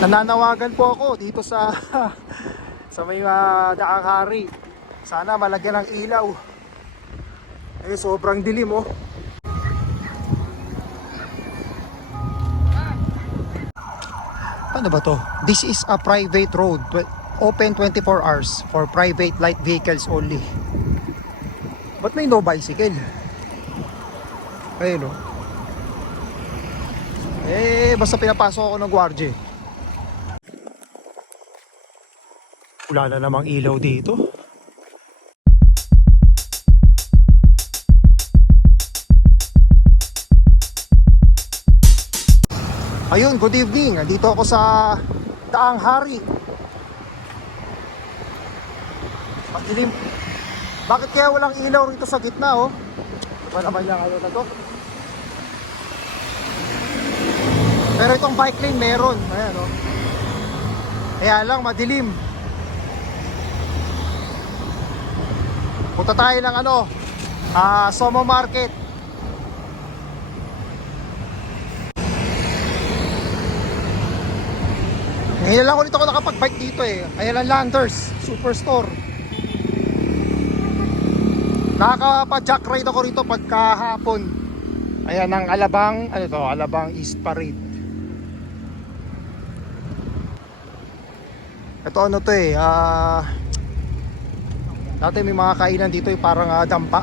nananawagan po ako dito sa sa may uh, Daang Sana malagyan ng ilaw. Eh, sobrang dilim oh. Paano ba to? This is a private road. Open 24 hours for private light vehicles only. Ba't may no bicycle? Ayun oh. Eh, basta pinapasok ako ng gwardiya. eh. Wala na namang ilaw dito. Ayun, good evening. Dito ako sa Daang Hari. Pagdilim. Bakit kaya walang ilaw rito sa gitna, oh? Ano ba naman yung ano na to? Pero itong bike lane meron. Ayan, oh. Kaya lang, madilim. Punta tayo ng ano, ah, Somo Market. Ngayon lang ulit ako nakapag-bike dito eh. Ayan ang Landers, Superstore. Nakakapa-jack ride ako rito pagkahapon. Ayan ang Alabang, ano to, Alabang East Parade. Ito ano to eh, ah... dati may mga kainan dito eh, parang ah, dampa.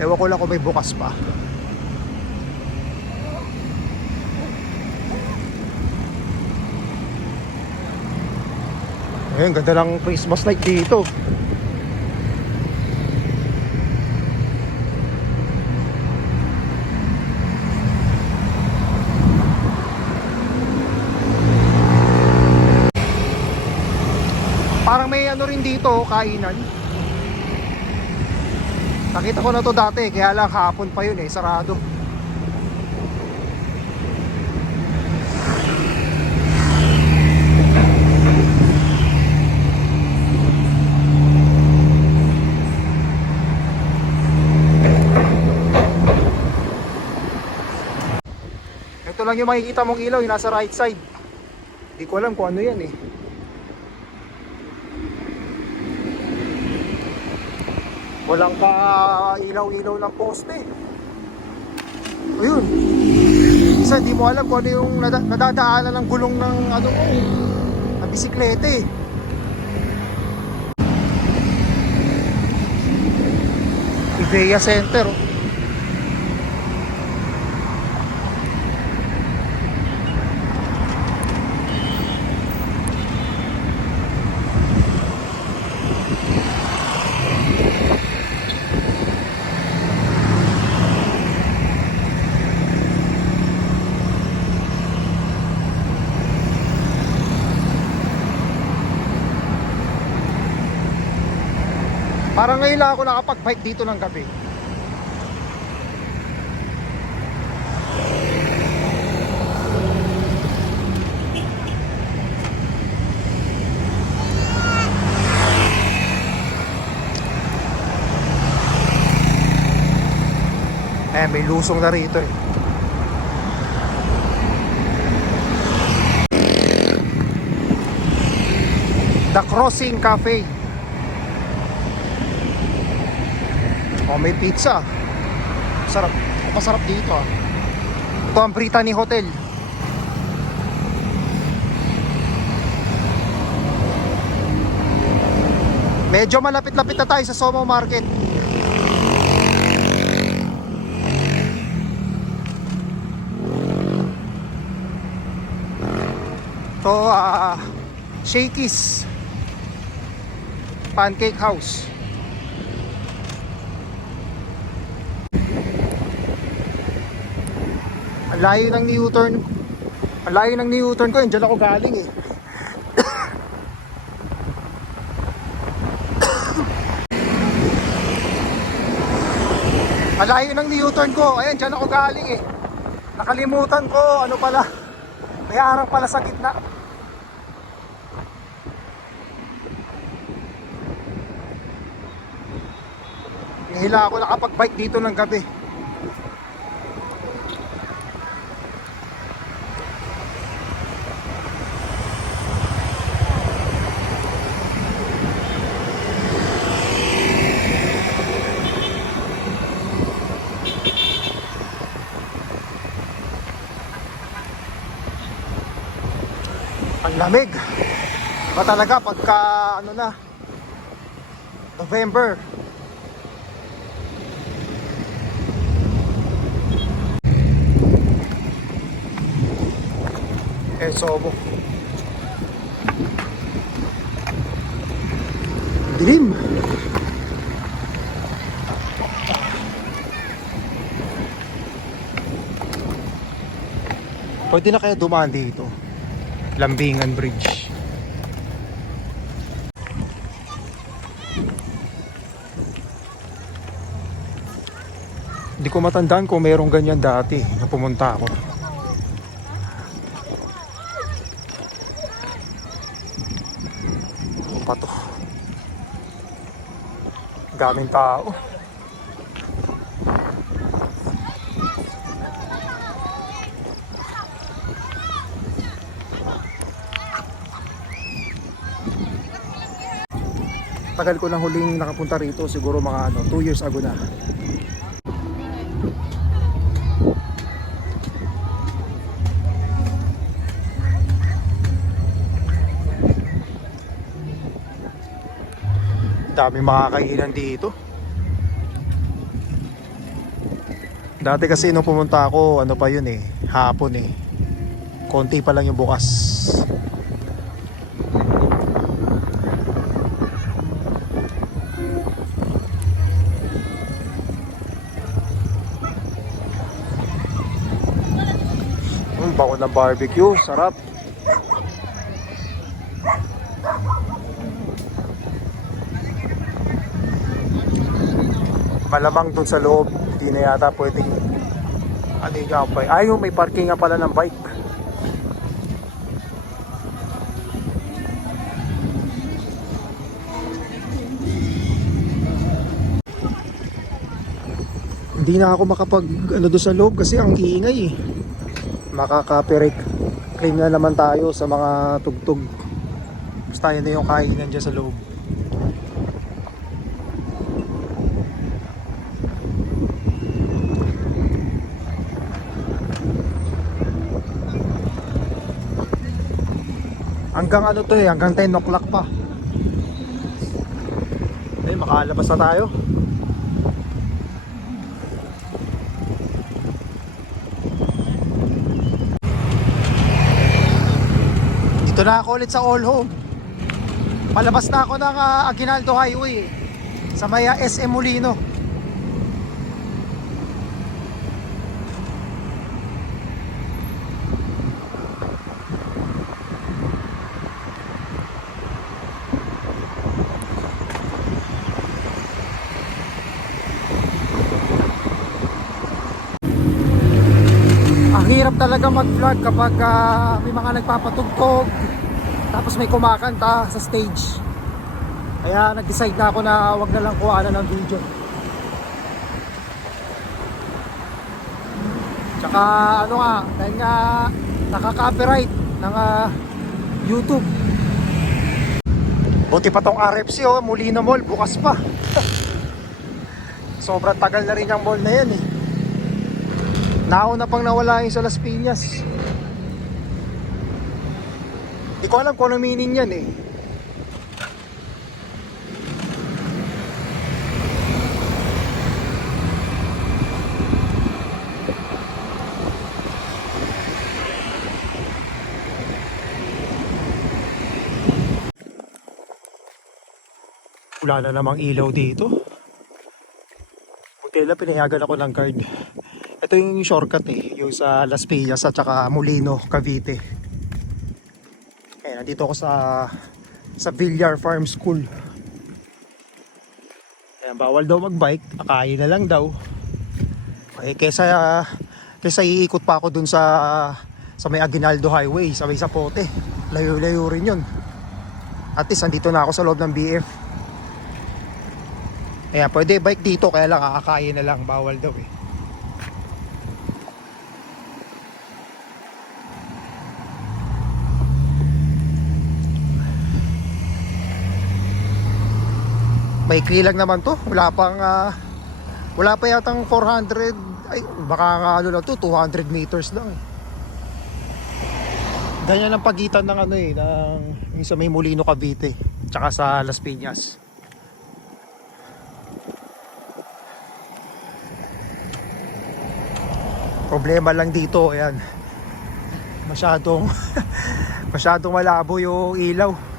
Ewan ko lang kung may bukas pa. Ayun, ganda ng Christmas light dito. Parang may ano rin dito, kainan. Nakita ko na to dati, kaya lang hapon pa yun eh, sarado. Ito lang yung makikita mong ilaw, yung nasa right side. Hindi ko alam kung ano yan eh. Walang ka ilaw-ilaw ng poste. Ayun. Isa hindi mo alam kung ano yung nada- nadadaanan ng gulong ng ano mo. Ng bisiklete eh. Ivea Center. oh. Parang ngayon lang ako nakapag-bike dito ng gabi. Eh, may lusong na rito eh. The Crossing Cafe. Oh, may pizza. Sarap. Masarap dito ah. Ito ang Brittany Hotel. Medyo malapit-lapit na tayo sa Somo Market. Ito, ah, Shakey's Pancake House. Ang layo ng U-turn. Ang layo ng U-turn ko, dyan ako galing eh. Ang layo ng U-turn ko, ayan dyan ako galing eh. Nakalimutan ko, ano pala, may harang pala sa gitna. Hila ako nakapag-bike dito ng gabi. Lamig. Ba talaga pagka ano na November. Eh, sobo. Dilim. Pwede na kaya dumaan dito. Lambingan Bridge. Hindi ko matandaan kung mayroong ganyan dati na pumunta ako. Ano pa to? Daming tao. Tagal ko na huling nakapunta rito, siguro mga ano, 2 years ago na. Dami makakainan dito. Dati kasi nung pumunta ako, ano pa yun eh, hapon eh. Konti pa lang yung bukas. Ng barbecue, sarap. Malamang dun sa loob, hindi na yata pwedeng ano yung gambay. Ay, may parking nga pala ng bike. Hindi na ako makapag ano doon sa loob kasi ang iingay eh. Makaka-copyright claim na naman tayo sa mga tugtog. Basta yun na yung kainan dyan sa loob. Hanggang ano to eh, hanggang 10 o'clock pa. Ay, makalabas na tayo. Dito na ako ulit sa All Home. Palabas na ako ng ah, Aguinaldo Highway sa Maya SM Molino. Hirap talaga mag-vlog kapag ah, may mga nagpapatugtog tapos may kumakanta sa stage. Kaya nag-decide na ako na wag na lang kuha ng video. Tsaka ano nga, dahil nga nakaka-copyright ng ah, YouTube. Buti pa tong RFC oh, Molino Mall, bukas pa. Sobrang tagal na rin yung mall na yan eh. Nauna pang nawala yung sa Las Piñas. Hindi ko alam kung ano meaning yan eh. Wala na namang ilaw dito. Buti lang pinayagan ako ng guard. Ito yung shortcut eh, yung sa Las Piñas at saka Molino, Cavite. Kaya nandito ako sa sa Villar Farm School. Kaya bawal daw magbike, akayin na lang daw. Eh, kesa kesa iikot pa ako dun sa sa may Aguinaldo Highway, sa may Zapote. Layo-layo rin yun. At least andito na ako sa loob ng BF. Kaya pwede bike dito, kaya lang akakayin na lang, bawal daw eh. Maikli lang naman to. Wala pang ah, wala pa yatang 400 ay baka nga ano lang to 200 meters lang eh. Ganyan ang pagitan ng ano eh, ng yung sa may Molino Cavite, tsaka sa Las Piñas. Problema lang dito, ayan. Masyadong masyadong malabo yung ilaw.